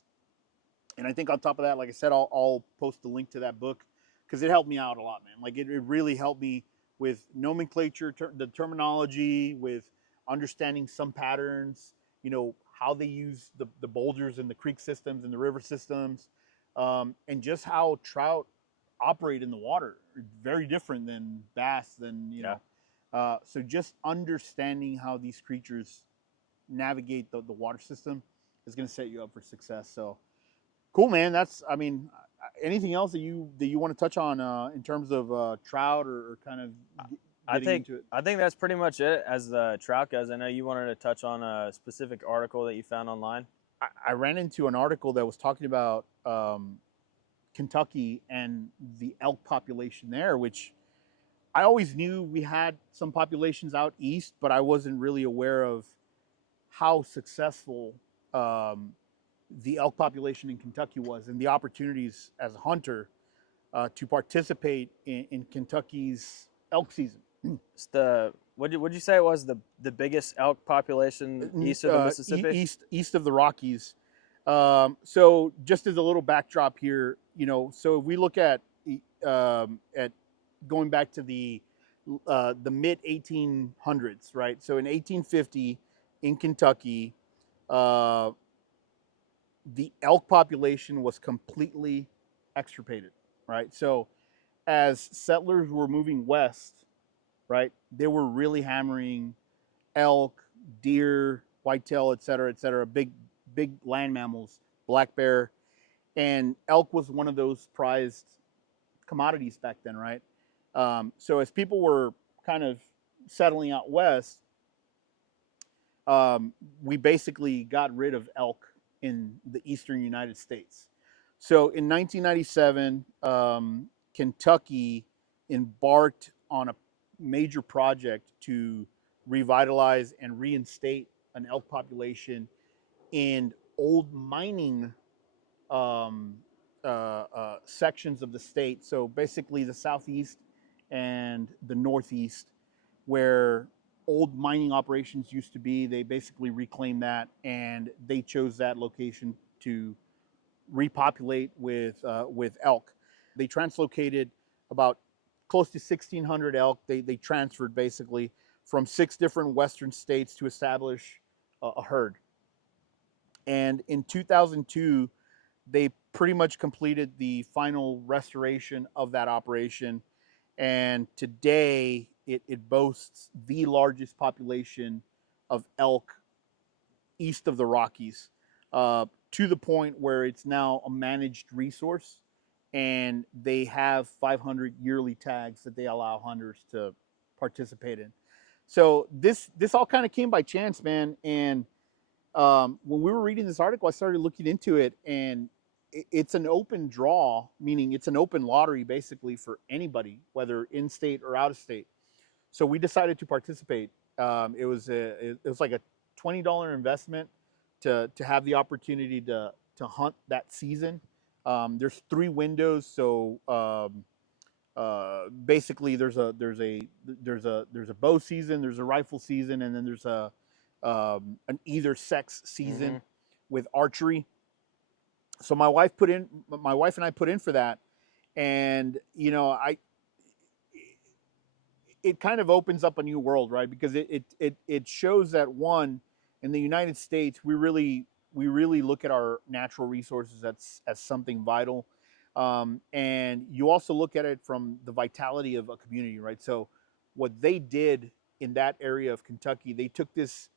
And I think on top of that, like I said, I'll post the link to that book because it helped me out a lot, man. Like it really helped me with nomenclature, the terminology, with understanding some patterns, how they use the boulders and the creek systems and the river systems, and just how trout operate in the water. Very different than bass, so just understanding how these creatures navigate the water system is going to set you up for success. So cool, man. Anything else that you want to touch on in terms of trout or kind of getting into it? I think that's pretty much it as the trout goes. I know you wanted to touch on a specific article that you found online. I ran into an article that was talking about Kentucky and the elk population there, which I always knew we had some populations out east, but I wasn't really aware of how successful the elk population in Kentucky was and the opportunities as a hunter to participate in Kentucky's elk season. It's what'd you say it was the biggest elk population east of the Mississippi? East of the Rockies. So just as a little backdrop here, you know, so if we look at going back to the mid 1800s, right? So in 1850 in Kentucky, uh, the elk population was completely extirpated, right? So as settlers were moving west, right, they were really hammering elk, deer, whitetail, et cetera, big land mammals, black bear, and elk was one of those prized commodities back then, right? So as people were kind of settling out west, we basically got rid of elk in the eastern United States. So in 1997, Kentucky embarked on a major project to revitalize and reinstate an elk population in old mining um, sections of the state. So basically, the southeast and the northeast, where old mining operations used to be, they basically reclaimed that, and they chose that location to repopulate with elk. They translocated about close to 1,600 elk. They transferred basically from 6 different western states to establish a herd. And in 2002, they pretty much completed the final restoration of that operation. And today, it boasts the largest population of elk east of the Rockies, to the point where it's now a managed resource, and they have 500 yearly tags that they allow hunters to participate in. So this all kind of came by chance, man. And when we were reading this article, I started looking into it, and it's an open draw, meaning it's an open lottery basically for anybody, whether in state or out of state. So we decided to participate. It was like a $20 investment to have the opportunity to hunt that season. There's 3 windows, so basically there's a bow season, there's a rifle season, and then there's an either sex season with archery. So my wife and I put in for that, and you know, it kind of opens up a new world, right? Because it shows that, one, in the United States, we really look at our natural resources as something vital, and you also look at it from the vitality of a community, right? So what they did in that area of Kentucky, they took this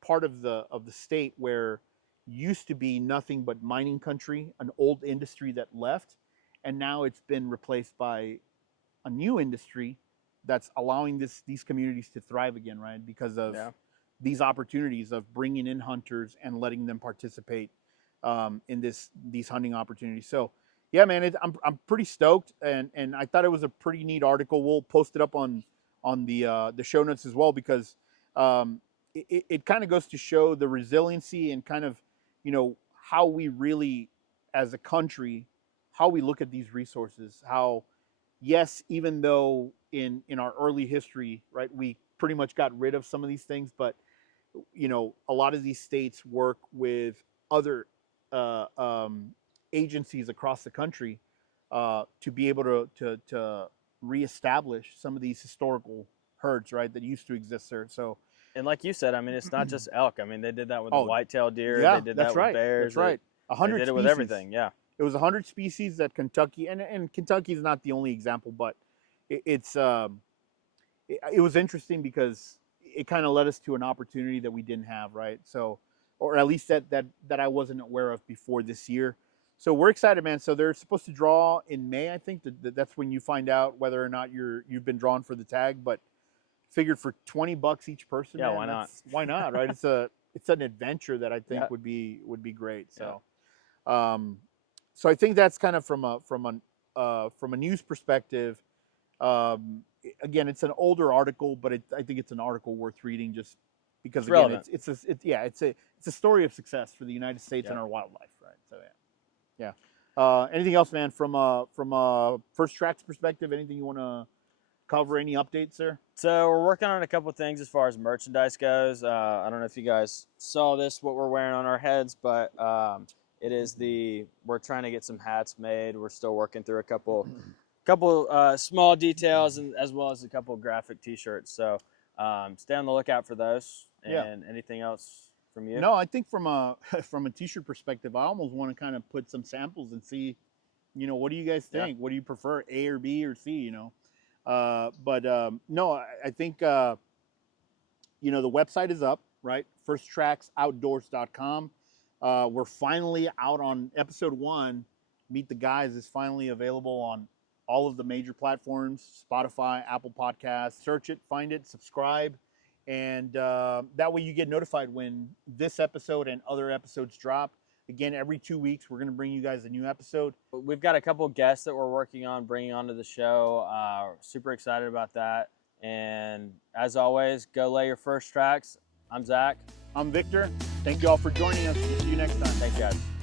part of the state where used to be nothing but mining country, an old industry that left, and now it's been replaced by a new industry that's allowing these communities to thrive again, right? Because of these opportunities of bringing in hunters and letting them participate in these hunting opportunities. So, yeah, man, I'm pretty stoked, and I thought it was a pretty neat article. We'll post it up on the show notes as well, because it kind of goes to show the resiliency and kind of, you know, how we really, as a country, how we look at these resources. How, yes, even though in our early history, right, we pretty much got rid of some of these things, but you know, a lot of these states work with other uh, um, agencies across the country to be able to reestablish some of these historical herds, right, that used to exist there. So, And like you said, I mean, it's not just elk. I mean, they did that with the oh, whitetail deer. yeah, They did that's that with right. bears. That's right. They 100 did it with species. everything. Yeah. It was 100 species that Kentucky, and Kentucky is not the only example, but it was interesting because it kind of led us to an opportunity that we didn't have, right? So, or at least that I wasn't aware of before this year. So we're excited, man. So they're supposed to draw in May, I think. That's when you find out whether or not you've been drawn for the tag. But figured for $20 each person, Yeah, man, why not? why not, right? It's an adventure that I think Yeah. would be great. Yeah. So, so I think that's kind of from a news perspective. Again, it's an older article, but I think it's an article worth reading, just because It's again, relevant. it's a story of success for the United States Yeah. and our wildlife, right? So yeah. Anything else, man, from First Track's perspective? Anything you want to cover? Any updates there? So we're working on a couple of things as far as merchandise goes. I don't know if you guys saw this, what we're wearing on our heads, but It is we're trying to get some hats made. We're still working through a couple small details, and as well as a couple graphic t-shirts. So stay on the lookout for those. And anything else from you? No, I think from a from a t-shirt perspective, I almost want to kind of put some samples and see, what do you guys think? What do you prefer, A or B or C? No, I think the website is up, right? firsttracksoutdoors.com. We're finally out on episode 1. Meet the Guys is finally available on all of the major platforms: Spotify, Apple Podcasts. Search it, find it, subscribe, and that way you get notified when this episode and other episodes drop. Again, every 2 weeks, we're going to bring you guys a new episode. We've got a couple guests that we're working on bringing onto the show. Super excited about that. And as always, go lay your first tracks. I'm Zach. I'm Victor. Thank you all for joining us. We'll see you next time. Thanks, guys.